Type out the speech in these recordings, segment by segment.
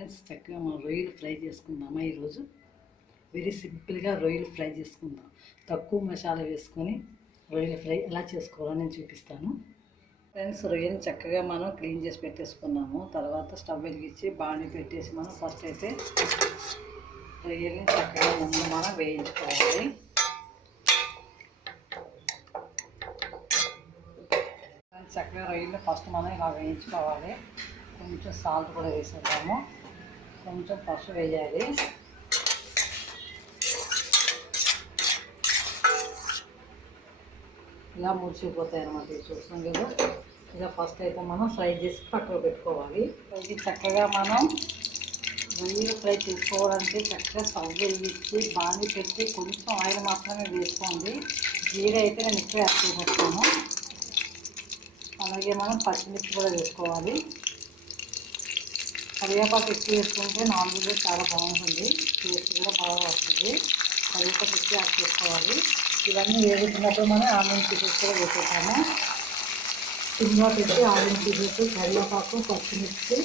Friends, చక్కగా మనం రొయ్యలు ఫ్రై చేసుకుందామా ఈరోజు. వెరీ సింపుల్గా రొయ్యలు ఫ్రై చేసుకుందాం. తక్కువ మసాలా వేసుకొని రొయ్యల ఫ్రై ఎలా చేసుకోవాలో నేను చూపిస్తాను. ఫ్రెండ్స్, రొయ్యలు చక్కగా మనం క్లీన్ చేసి పెట్టేసుకున్నాము. తర్వాత స్టవ్ వెలిగించి బాణీ పెట్టేసి మనం ఫస్ట్ అయితే రొయ్యల్ని చక్కగా ముందు మనం వేయించుకోవాలి. చక్కగా రొయ్యలు ఫస్ట్ మనం ఇలా వేయించుకోవాలి. కొంచెం సాల్ట్ కూడా వేసేద్దాము. కొంచెం పసుపు వేయాలి. ఇలా ముడిచిపోతాయి అన్నమాట. ఇది చూస్తాం కదా. ఇలా ఫస్ట్ అయితే మనం ఫ్రై చేసి పక్కన పెట్టుకోవాలి. ఇది చక్కగా మనం రొయ్యలు ఫ్రై చేసుకోవాలంటే చక్కగా స్టవ్ వెలిగించి బాగా పెట్టి కొంచెం ఆయిల్ మాత్రమే వేసుకోండి. జీరా అయితే నేను ఎక్కువ యాడ్ చేసేస్తాను. అలాగే మనం పచ్చిమిర్చి కూడా వేసుకోవాలి. కరివేపాకు ఎక్కువ వేసుకుంటే నాన్ వెజ్ చాలా బాగుంటుంది, టేస్ట్ కూడా బాగా వస్తుంది. కరివేపాకు ఎక్కువ యాడ్ చేసుకోవాలి. ఇవన్నీ వేగుతున్నప్పుడు మనం ఆనియన్ పీసెస్ కూడా వేసేసాము. సిమ్లో పెట్టి ఆనియన్ పీసెస్, కరివేపాకు, పచ్చిమిర్చి,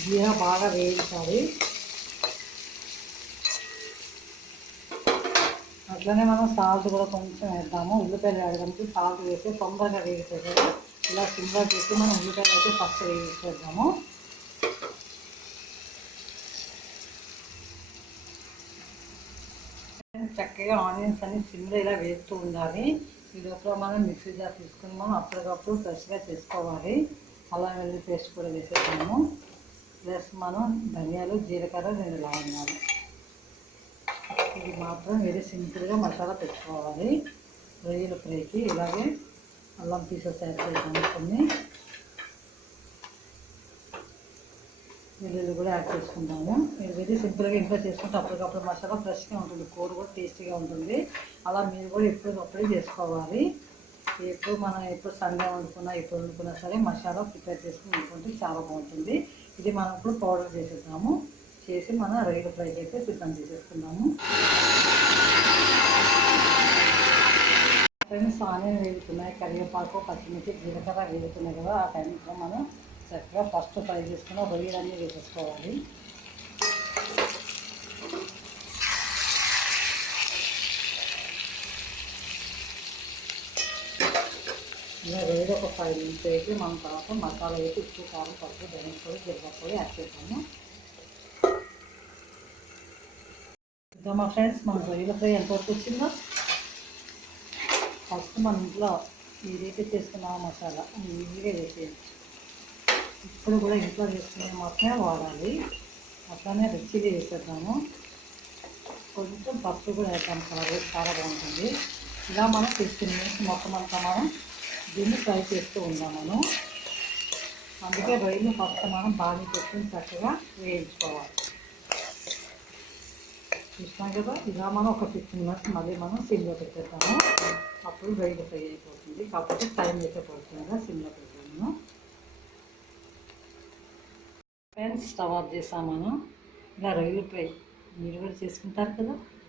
జీరా బాగా వేయించాలి. అట్లనే మనం సాల్ట్ కూడా కొంచెం వేద్దాము. ఉల్లిపాయలు వేయడానికి సాల్ట్ వేసి తొందరగా వేగిపోయి ఇలా సిమ్లో పెట్టి మనం ఉల్లిపాయలు అయితే ఫస్ట్ వేసేద్దాము. చక్కగా ఆనియన్స్ అన్ని సిమ్లో ఇలా వేస్తూ ఉండాలి. ఈ లోపల మనం మిక్సీ జార్ తీసుకుని మనం అప్పటికప్పుడు ఫ్రెష్గా చేసుకోవాలి. అల్లం వెల్లుల్లి పేస్ట్ కూడా వేసేసాము. ప్లస్ మనం ధనియాలు, జీలకర్ర, 2 లవంగాలు. ఇది మాత్రం వెరీ సింపుల్గా మసాలా పెట్టుకోవాలి రొయ్యల ఫ్రైకి. ఇలాగే అల్లం పీసెస్ యాడ్ చేద్దాము. కొన్ని వెల్లుల్లి కూడా యాడ్ చేసుకుంటాము. మీరు వెరీ సింపుల్గా ఇంట్లో చేసుకుంటే అప్పటికప్పుడు మసాలా ఫ్రెష్గా ఉంటుంది, కూర కూడా టేస్టీగా ఉంటుంది. అలా మీరు కూడా ఎప్పటికప్పుడు చేసుకోవాలి. ఎప్పుడు సండే వండుకున్నా ఎప్పుడు వండుకున్నా సరే మసాలా ప్రిపేర్ చేసుకుని వండుకుంటే చాలా బాగుంటుంది. ఇది మనం ఇప్పుడు పౌడర్ చేసేద్దాము. చేసి మన రొయ్యల ఫ్రైకి అయితే సిద్ధం చేసేసుకుందాము. ఫ్రెండ్స్, ఆనియన్ వేగుతున్నాయి, కరివేపాకు, పచ్చిమిర్చి, జీలకర్ర వేగుతున్నాయి కదా. ఆ టైంలో మనం చక్కగా ఫస్ట్ ఫ్రై చేసుకున్న రొయ్యలన్నీ వేసేసుకోవాలి. ఇలా రొయ్యలు ఒక 5 మినిట్స్ అయితే మనం తర్వాత మసాలా వేసి ఉప్పు, కారం, పసుపు, ధనియా పొడి, జీలకర్ర పొడి యాడ్ చేస్తాము. మా ఫ్రెండ్స్, మన రొయ్యల ఫ్రై ఎంతవరకు వచ్చిందో ఫస్ట్ మన ఇంట్లో ఏదైతే చేసుకున్నామో మసాలా ఈజీగా వేసేయచ్చు. ఇప్పుడు కూడా ఇంట్లో చేసుకునే మాత్రమే వాడాలి. అట్లానే రెసిపీ వేసేద్దాము. కొంచెం పసుపు కూడా వేద్దాం, కలర్ చాలా బాగుంటుంది. ఇలా మనం 15 మినిట్స్ మొత్తం అంతా మనం దీన్ని ఫ్రై చేస్తూ ఉన్నాము. అందుకే రొయ్యలు ఫస్ట్ మనం బాగా పెట్టుకుని చక్కగా వేయించుకోవాలి. చూసినాం కదా. ఇలా మనం ఒక 15 మినిట్స్ మళ్ళీ మనం సిమ్లో పెట్టేద్దాము. అప్పుడు రొయ్యలు ఫ్రై అయిపోతుంది. కాకపోతే టైం అయితే పడుతుంది కదా, సిమ్లో పెట్టాము. ఫ్రెండ్స్, స్టవ్ ఆఫ్ చేసాము. మనం ఇలా రొయ్యలు ఫ్రై మీరు కూడా చేసుకుంటారు కదా.